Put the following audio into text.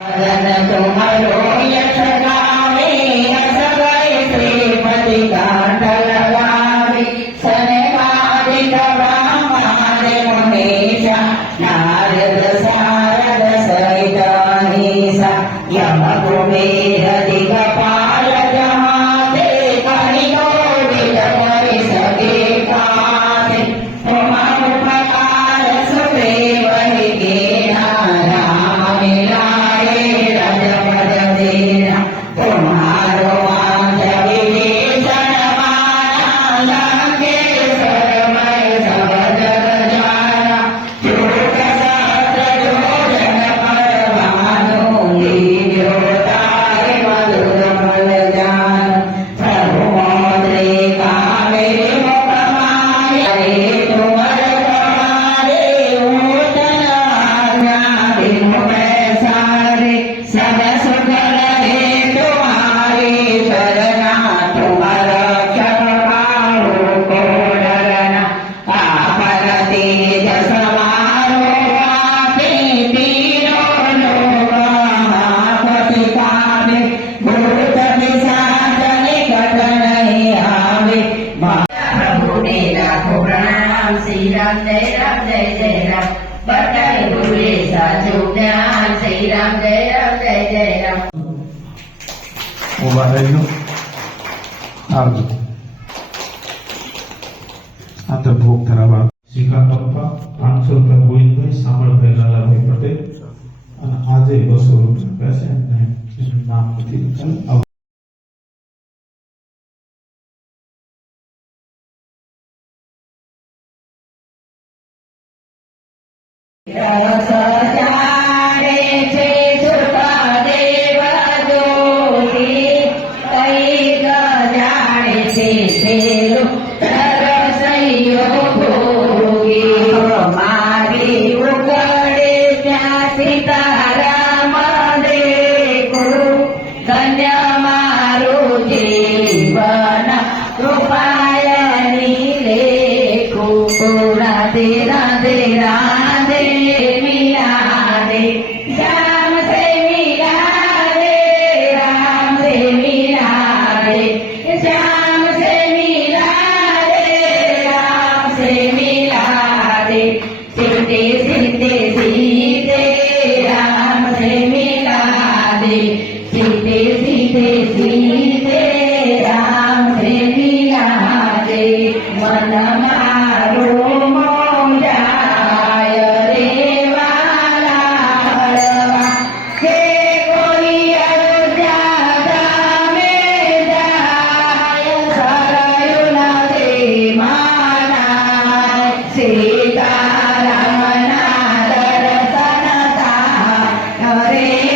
तुम्हारो यश गावे यश गए श्रीपति कांठ लगावे सनकादिक ब्रह्मादि मुनीषा नारद सारद सहित अहिंसा यम कुबेर दिगपाल जहाते कहियो विद करि सके कासे तुम उपकार सुग्रीव ही कीना राम मिलाए रजपद दीना तुम्हारो वांझ विभीषण माना लंकेश्वर मैं सब जग जाना झूठ सहस्र योजन पर भानु लील्यो तारे मधुर फल जान प्रभु मौद्रिका मेरे मुख माया रे तुमर तुम्हारे ऊतन आज्ञा बिनु पैसारे सब सुख रहे तुम्हारी शरणा तुम रक्षक काहू को डरना आपन तेज समारो आपे तीनों लोक महापति पावे भूत पिशाच निकट नहीं आवे प्रभु ने लाखों प्रणाम श्री राम जय राम बताई भूले साचो ज्ञान श्री राम जय राम ઉભા રહીને આવજો. આ તો ભોગ ધરાવવા શિખા પપ્પા 500 રૂપિયા ગોવિંદભાઈ સામળભાઈ લાલાભાઈ પટેલ અને આજે 200 રૂપિયા છે અને એનું નામ નથી લખેલું. રસ ચારે છે સુખદેવ જોશી કઈક જાણે છે પેલું રસૈયો ભોગી મારી ઉકળે ત્યાં સીતારામ દેખું ધન્ય મારું જીવન કૃપાયની લેખું રાધે રાધે રાધે મીરા દે શ્યામ से मीरा दे राम से मीरा दे श्याम से मीरा दे राम से मीरा दे सीते सीते सीते राम से मीरा दे सीते सीते सीते राम से मीरा दे मन मारो मोजाय रे वाला हरवा हे कोई अयोध्या धामे जाय सरयू नदी माना सीताराम ना दर्शन था रे